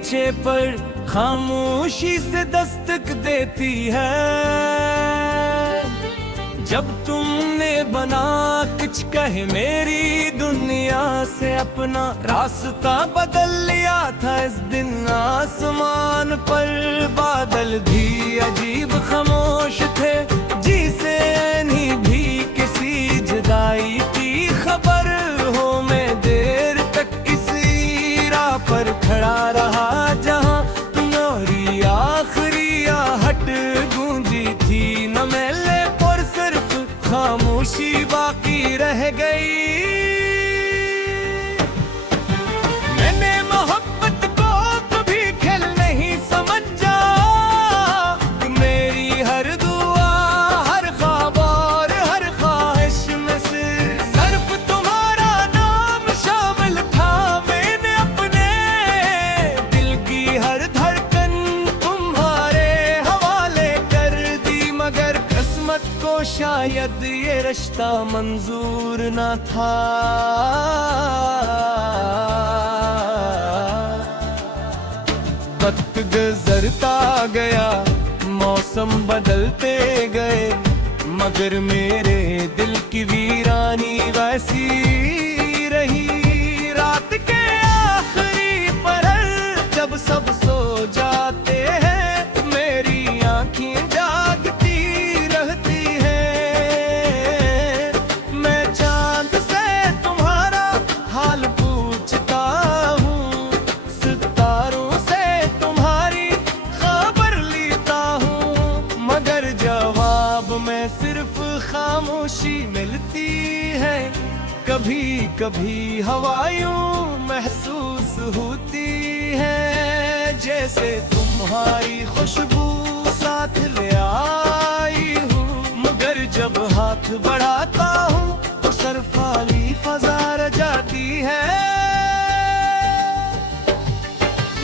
बगीचे पर खामोशी से दस्तक देती है। जब तुमने बना कुछ कहे मेरी दुनिया से अपना रास्ता बदल लिया था, इस दिन आसमान पर बादल भी अजीब खामोश थे, जिसे नहीं भी किसी जुदाई की खबर हो। मैं देर तक इसी राह पर खड़ा रहा जहां तुम्हारी आखिरी आहट गूंजी थी। न मेले पर सिर्फ खामोशी बाकी रह गई। मैंने मोहब्बत को कभी खेल नहीं समझा, मेरी हर दुआ हर ख्वाब और हर ख्वाहिश में सिर्फ तुम्हारा नाम शामिल था। मैंने अपने दिल की हर धड़कन तुम्हारे हवाले कर दी, मगर किस्मत को शायद ये रिश्ता मंजूर न था। वक्त गुजरता गया, मौसम बदलते गए, मगर मेरे दिल की वीरानी वैसी रही। रात के आखिरी पहर जब सब सो जाते हैं, मेरी आंखें जागती रहती हैं। मैं चांद से तुम्हारा हाल पूछता हूँ, सितारों से तुम्हारी खबर लेता हूँ, मगर जवाब में सिर्फ खामोशी मिलती है। कभी कभी हवाएं महसूस होती है, जैसे तुम्हारी खुशबू साथ ले आई हूँ, मगर जब हाथ बढ़ाता हूँ तो सरफाली फजा रह जाती है।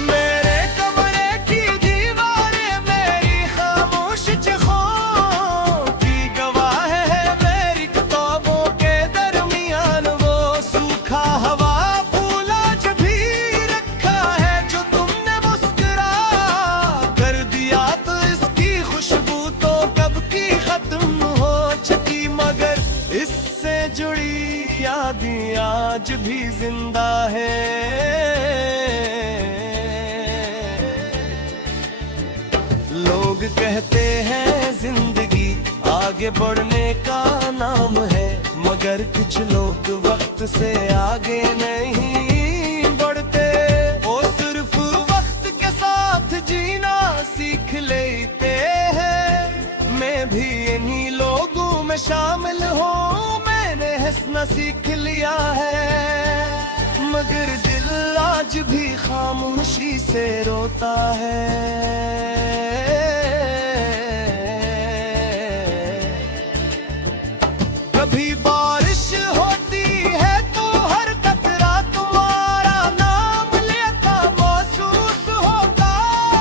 मेरे कमरे की दीवारें मेरी खामोश चिखों की गवाह है, मेरी किताबों के दरमियान वो सूखा हवा फूला जो भी रखा है, जो तुमने मुस्कुरा कर दिया तो इसकी खुशबू तो कब की खत्म हो चुकी, मगर इससे जुड़ी यादें आज भी जिंदा है। लोग कहते हैं जिंदगी आगे बढ़ने का नाम है, मगर कुछ लोग वक्त से आगे नहीं बढ़ते। वो सिर्फ वक्त के साथ जीना सीख लेते हैं। मैं भी इन्हीं लोगों में शामिल हूँ, मैंने हंसना सीख लिया है, मगर दिल आज भी खामोशी से रोता है। कभी बारिश होती है तो हर कतरा तुम्हारा नाम लेता महसूस होता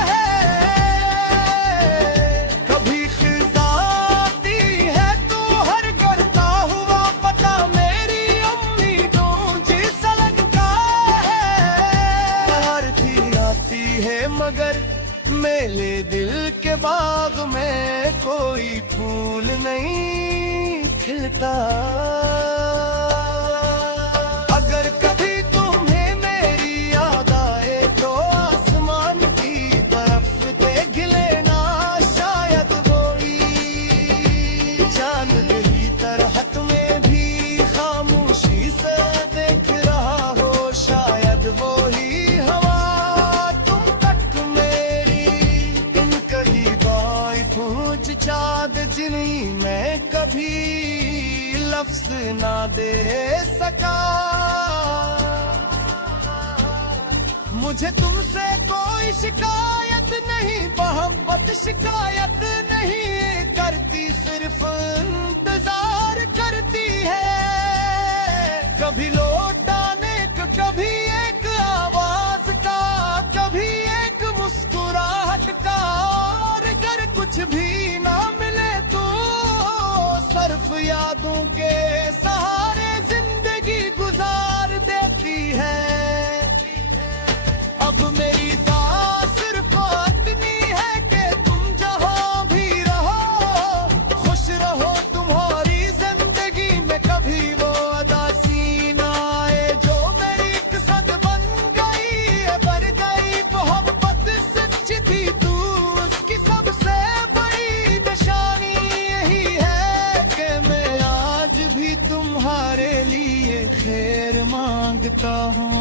है। कभी खिज़ा आती है तो हर गिरता हुआ पता मेरी उम्मीदों जैसा लगता है। आरती आती है मगर मेरे दिल के बाग में कोई फूल नहीं खिलता। अगर कभी तुम्हें मेरी याद आए तो आसमान की तरफ देख लेना, शायद वही चांद की तरह तुम्हें भी खामोशी से देख रहा हो, शायद वही हवा तुम तक मेरी इन करीब आई पहुंच चाँद जिन्हीं मैं कभी लफ्ज ना दे सका। मुझे तुमसे कोई शिकायत नहीं, मोहब्बत शिकायत नहीं करती, सिर्फ इंतजार करती है। कभी लौटाने का, कभी एक आवाज का, कभी एक मुस्कुराहट का, और अगर कुछ भी ना मिले तो सिर्फ यादों के सहारे जिंदगी गुजार देती है। अब मेरी मांगता हूँ।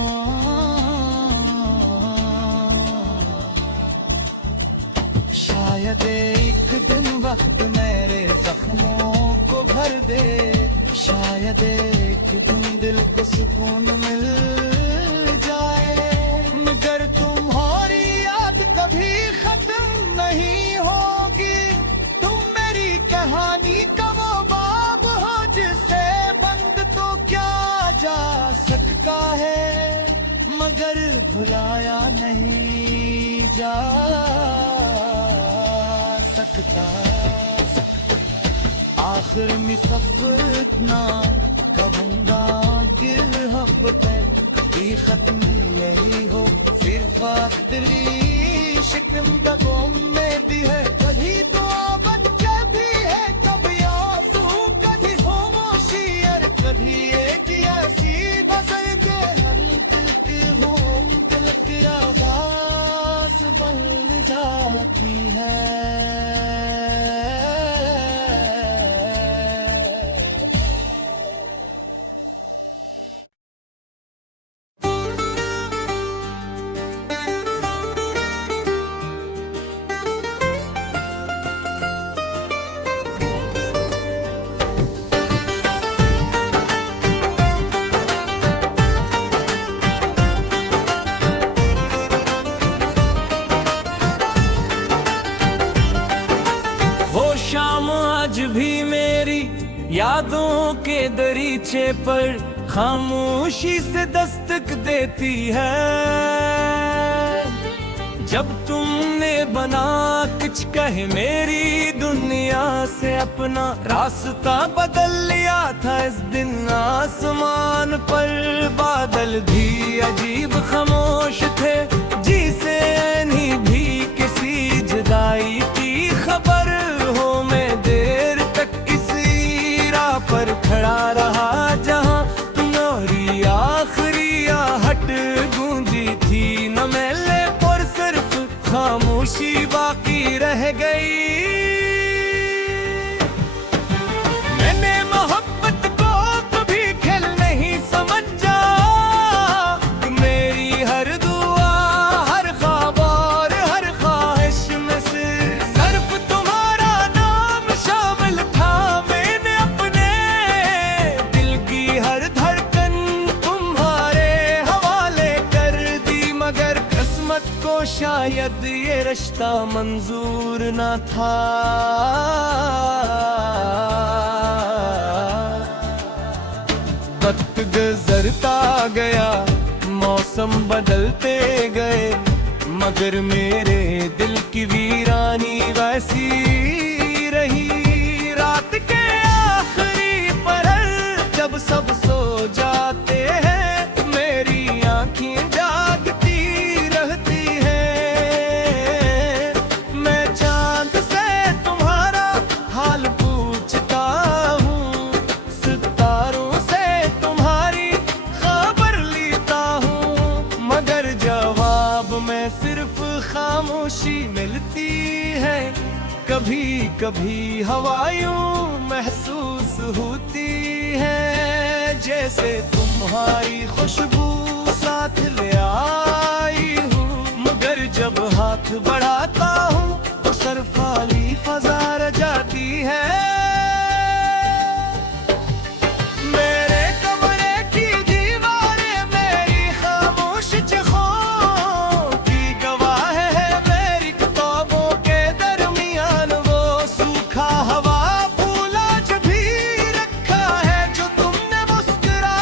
शायद एक दिन वक्त मेरे जख्मों को भर दे, शायद एक दिन दिल को सुकून मिल जाए, मगर तुम्हारी याद कभी खत्म नहीं होगी। तुम मेरी कहानी का वो बाब हो जिसे बंद तो क्या जा सकता है, मगर भुलाया नहीं जा सकता। आखिर में सब इतना कहूँगा कि हफ्ते की खत्म यही हो, सिर्फ आखिरी शिकम दगों में भी है। कभी दुआ बच्चे भी है, कभी आंसू, कभी खामोशी, और कभी एक ऐसी गजल के हर दिल की हो दिल की आवाज बन जाती है। आज भी मेरी यादों के दरीचे पर खामोशी से दस्तक देती है। जब तुमने बना कुछ कहे मेरी दुनिया से अपना रास्ता बदल लिया था, इस दिन आसमान पर बादल भी अजीब खामोश थे, जिसे नहीं भी किसी जुदाई की खबर हो। मैं देर तक इसी राह पर खड़ा रहा जहां तुम्हारी आखिरी आहट गूंजी थी, न मैले पर सिर्फ खामोशी बाकी रह गई। मैंने मोहब्बत को कभी खेल नहीं समझा, मेरी हर दुआ, हर ख्वाब और हर ख्वाहिश में सिर्फ तुम्हारा नाम शामिल था। मैंने अपने दिल की हर धड़कन तुम्हारे हवाले कर दी, मगर किस्मत को शायद ये रिश्ता मंजूर न था। वक्त गुजरता गया, मौसम बदलते गए, मगर मेरे दिल की वीरानी वैसी रही। रात के आखिरी पहर जब सब सो जाते हैं, मेरी आंखें जागती रहती हैं। मैं चांद से तुम्हारा हाल पूछता हूँ, सितारों से तुम्हारी खबर लेता हूँ, मगर जवाब में सिर्फ खामोशी मिलती है। कभी कभी हवाएं महसूस होती है, जैसे तुम्हारी खुशबू साथ ले आई हूँ, मगर जब हाथ बढ़ाता हूँ तो सरफाली फजा रह जाती है। मेरे कमरे की दीवारें मेरी खामोश चिखों की गवाह है, मेरी किताबों के दरमियान वो सूखा हवा फूला जो भी रखा है, जो तुमने मुस्कुरा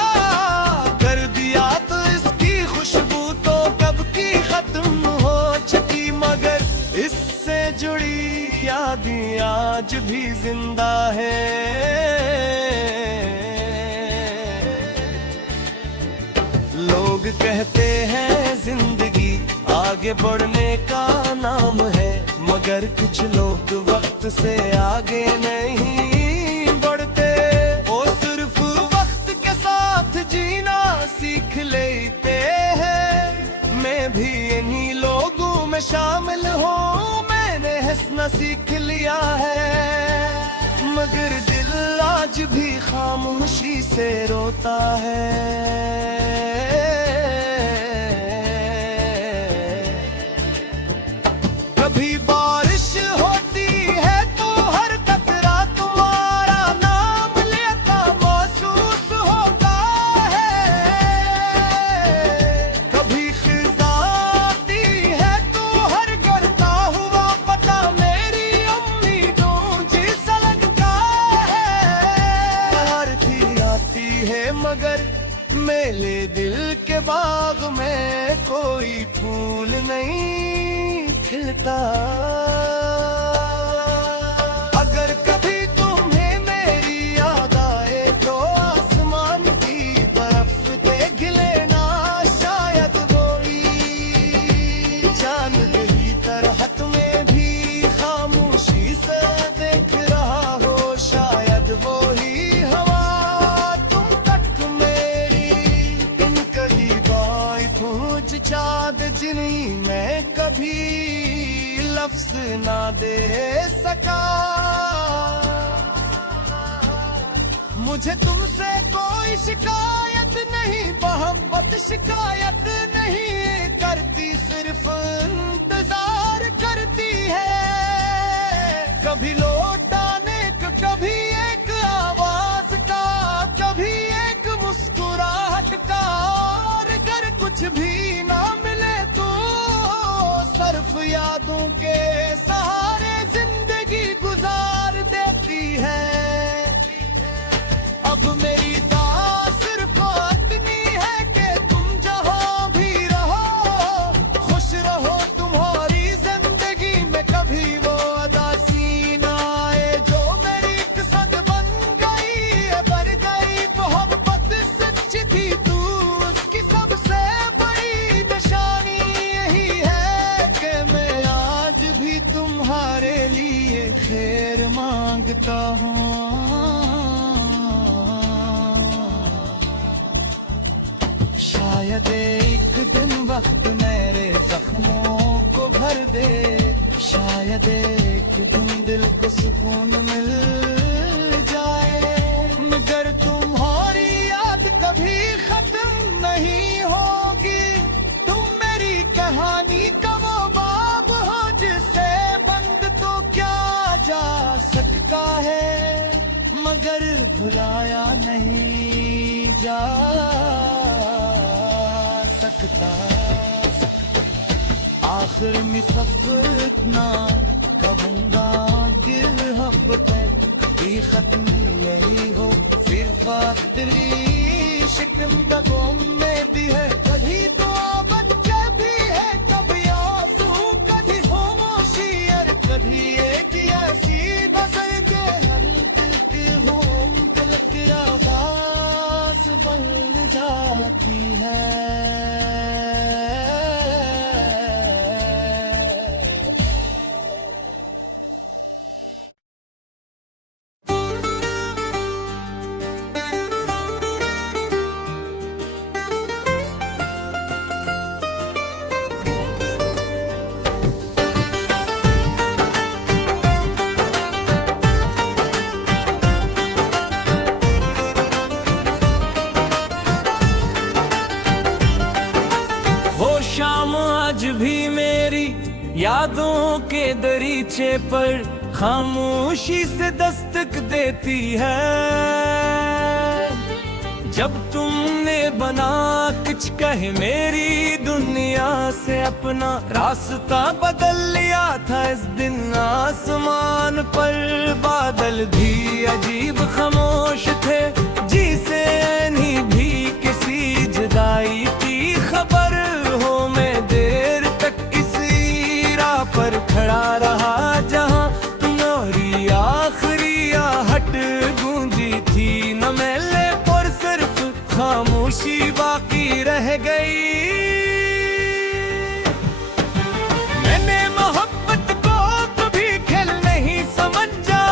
कर दिया तो इसकी खुशबू तो कब की खत्म हो चुकी, मगर इससे जुड़ी यादें आज भी जिंदा है। लोग कहते हैं जिंदगी आगे बढ़ने का नाम है, मगर कुछ लोग वक्त से आगे नहीं बढ़ते। वो सिर्फ वक्त के साथ जीना सीख लेते हैं। मैं भी इन्हीं लोगों में शामिल हूँ, मैंने हंसना सीख लिया है, मगर दिल आज भी खामोशी से रोता है। कभी बारिश होती है तो हर कतरा तुम्हारा नाम लेता महसूस होता है। कभी खिज़ा आती है तो हर गिरता हुआ पता मेरी उम्मीदों जैसा लगता है। हर थी आती है मगर मेरे दिल के बाग में कोई फूल नहीं खिलता। अगर कभी तुम्हें मेरी याद आए तो आसमान की तरफ देख लेना, शायद वही चांद की तरह तुम्हें भी खामोशी से देख रहा हो। शायद वही हवा तुम तक मेरी इन करीबाई पहुंच चाँद जिन्हीं मैं कभी लफ्ज ना दे सका। मुझे तुमसे कोई शिकायत नहीं, मोहब्बत शिकायत नहीं करती, सिर्फ इंतजार करती है। कभी लौटाने का, कभी एक आवाज का, कभी एक मुस्कुराहट का। और अगर कुछ भी ना मिले तो सिर्फ यादों के सहारे जिंदगी गुजार देती है। अब मेरी दुआ सिर्फ इतनी है कि तुम जहां भी रहो खुश रहो। तुम्हारी जिंदगी में कभी वो उदासी ना आए जो मेरी किस्मत बन गई, भर गई। मोहब्बत सच्ची थी तू उसकी सबसे बड़ी निशानी यही है कि मैं आज भी तुम्हारे लिए खैर मांगता हूँ। शायद एक दिन वक्त मेरे जख्मों को भर दे, शायद एक दिन दिल को सुकून मिल जाए। मगर तुम्हारी याद कभी खत्म नहीं होगी। तुम मेरी कहानी का वो बाब हो जिसे बंद तो क्या जा सकता है, मगर भुलाया नहीं जा सकता। आखिर में सब इतना कहूँगा कि मोहब्बत की खत्म यही हो, फिर खातरी शिकन दगों में भी है। कभी दुआ बच्चे भी है, कभी आंसू, कभी खामोशी और कभी एक ऐसी गजल के हर दिल की होम दिल की आवाज़ बन जाती है। शाम आज भी मेरी यादों के दरीचे पर खामोशी से दस्तक देती है। जब तुमने बना कुछ कहे मेरी दुनिया से अपना रास्ता बदल लिया था। इस दिन आसमान पर बादल भी अजीब खामोश थे, जिसे नहीं भी किसी जुदाई की खबर हो। मैं देर तक इसी राह पर खड़ा रहा जहां तुम्हारी आखिरी आहट गूंजी थी। न मेले पर सिर्फ खामोशी बाकी रह गई। मैंने मोहब्बत को कभी खेल नहीं समझा,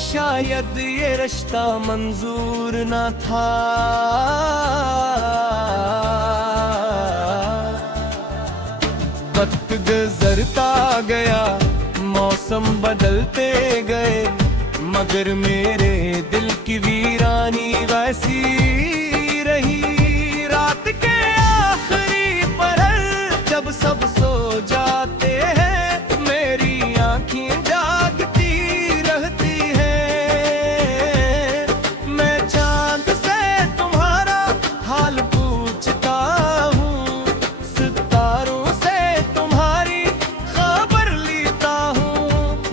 शायद ये रिश्ता मंजूर न था। वक्त गुजरता गया, मौसम बदलते गए, मगर मेरे दिल की वीरानी वैसी रही। रात के आखिरी पहर जब सब सो जाते हैं, मेरी आंखें जागती रहती हैं। मैं चांद से तुम्हारा हाल पूछता हूँ, सितारों से तुम्हारी खबर लेता हूँ,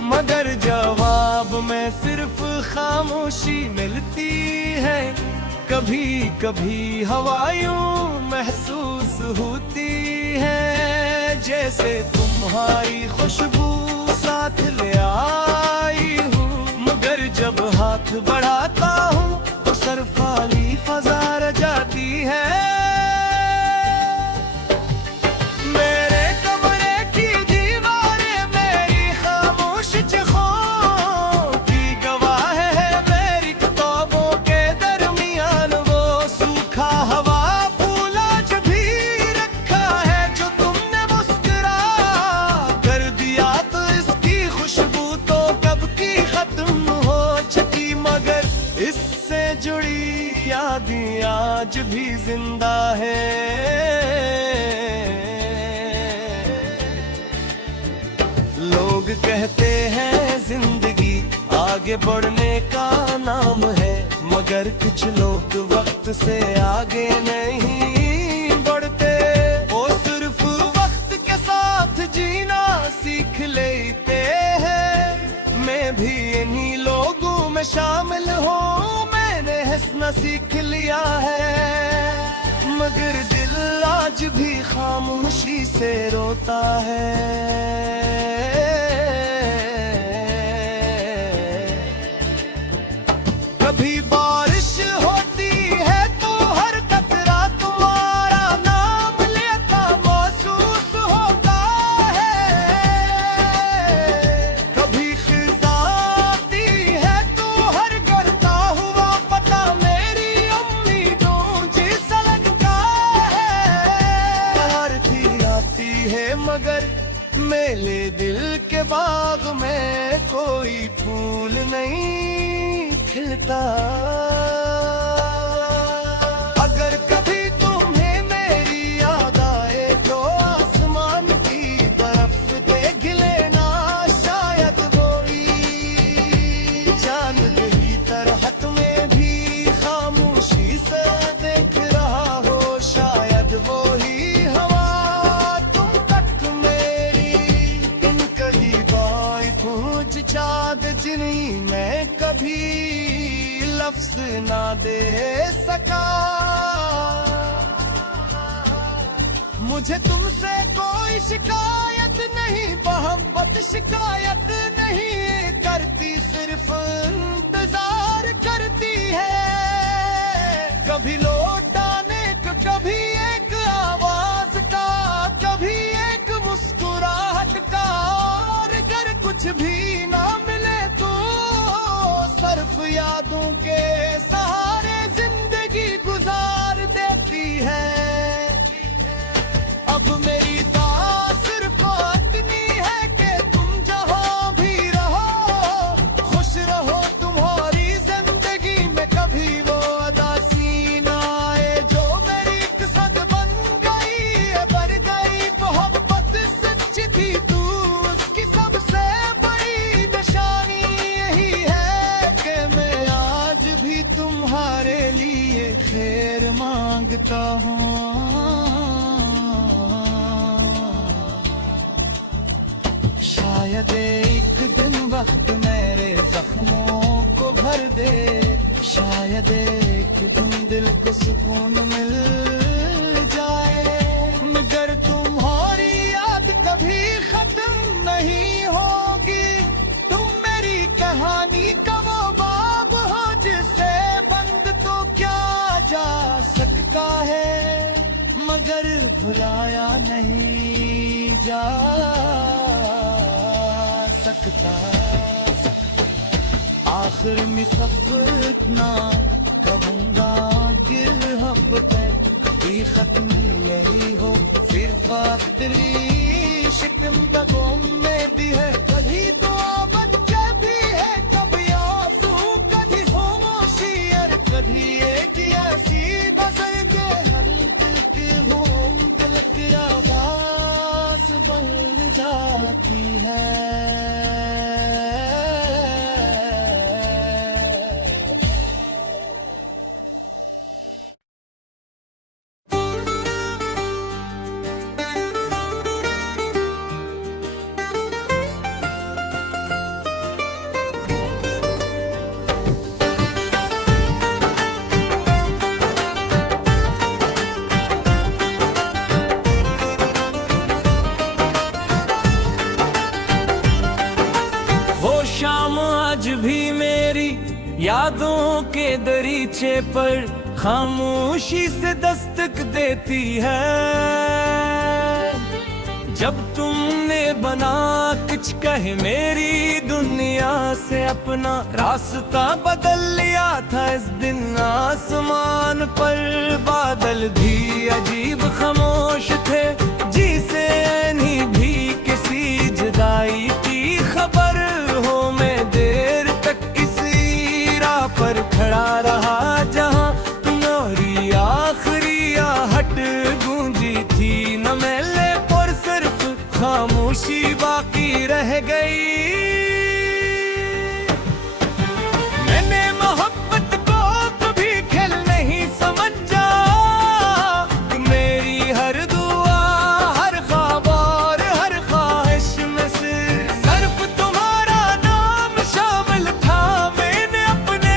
मगर जवाब में सिर्फ खामोशी मिलती है। कभी कभी हवायूं महसूस होती है, जैसे तुम्हारी खुशबू साथ ले आई हूँ, मगर जब हाथ बढ़ाता हूँ तो सरफाली फजा रह जाती है। मेरे कमरे की दीवारें मेरी खामोश चिखों की गवाह है, मेरी किताबों के दरमियान वो सूखा हवा फूल आज भी रखा है, जो तुमने मुस्कुरा कर दिया तो इसकी खुशबू तो कब की खत्म हो चुकी, मगर इससे जुड़ी यादें आज भी जिंदा है। लोग कहते हैं जिंदगी आगे बढ़ने का नाम है, मगर कुछ लोग वक्त से आगे नहीं बढ़ते। वो सिर्फ वक्त के साथ जीना सीख लेते हैं। मैं भी इन्हीं लोगों में शामिल हूँ, मैंने हंसना सीख लिया है, मगर दिल आज भी खामोशी से रोता है। कभी बारिश होती है तो हर कतरा तुम्हारा नाम लेता महसूस होता है। कभी खिज़ा आती है तो हर गिरता हुआ पता मेरी उम्मीदों जैसा लगता है। बाहर थी आती है मगर मेरे दिल के बाग में कोई फूल नहीं खिलता। अगर कभी तुम्हें मेरी याद आए तो आसमान की तरफ देख लेना, शायद वही चांद की तरह तुम्हें भी खामोशी से देख रहा हो, शायद वही हवा तुम तक मेरी इन करीबाई पहुंच चाँद जिन्हीं मैं कभी लफ्ज ना दे सका। मुझे तुमसे कोई शिकायत नहीं, मोहब्बत शिकायत नहीं करती, सिर्फ इंतजार करती है। कभी लौटाने का, कभी एक आवाज का, कभी एक मुस्कुराहट का, और अगर कुछ भी ना मिले तो सिर्फ यादों के सहारे जिंदगी गुजार देती है। अब मेरी दुआ सिर्फ इतनी है कि तुम जहां भी रहो खुश रहो, तुम्हारी जिंदगी में कभी वो उदासी ना आए जो मेरी किस्मत बन गई, बढ़ गई मोहब्बत सच्ची थी तू, उसकी सबसे बड़ी निशानी यही है कि मैं आज भी तुम्हारे लिए खैर मांगता हूँ। शायद एक दिन वक्त मेरे जख्मों को भर दे, शायद एक दिन दिल को सुकून मिल जाए, मगर तुम्हारी याद कभी खत्म नहीं होगी। तुम मेरी कहानी का वो बाब हो जिसे बंद तो क्या जा सकता है, मगर भुलाया नहीं जा सकता। आखिर में सपना कहूँगा कि हक पे कभी खत्म यही हो, फिर खातरी शिकम दगों में भी है, कभी दुआ बच्चा भी है, कभी आंसू कभी खामोशी, और कभी एक ऐसी गजल के हल्के हो दिल की आवाज बन जाती है। शाम आज भी मेरी यादों के दरीचे पर खामोशी से दस्तक देती है। जब तुमने बना कुछ कहे मेरी दुनिया से अपना रास्ता बदल लिया था, इस दिन आसमान पर बादल भी अजीब खामोश थे, जिसे नहीं भी किसी जुदाई की खबर हो। मैं देर तक इसी राह पर खड़ा रहा जहां तुम्हारी आखिरी आहट गूंजी थी, न मैले पर सिर्फ खामोशी बाकी रह गई। मैंने मोहब्बत को कभी खेल नहीं समझा, मेरी हर दुआ हर ख्वाब और हर ख्वाहिश में से सिर्फ तुम्हारा नाम शामिल था। मैंने अपने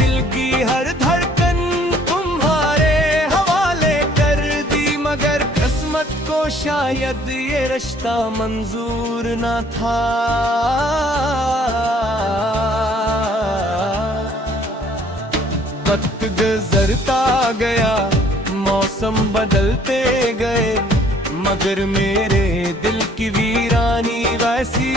दिल की हर धड़कन तुम्हारे हवाले कर दी, मगर किस्मत को शायद ये रिश्ता मंजूर न था। वक्त गुजरता गया, मौसम बदलते गए, मगर मेरे दिल की वीरानी वैसी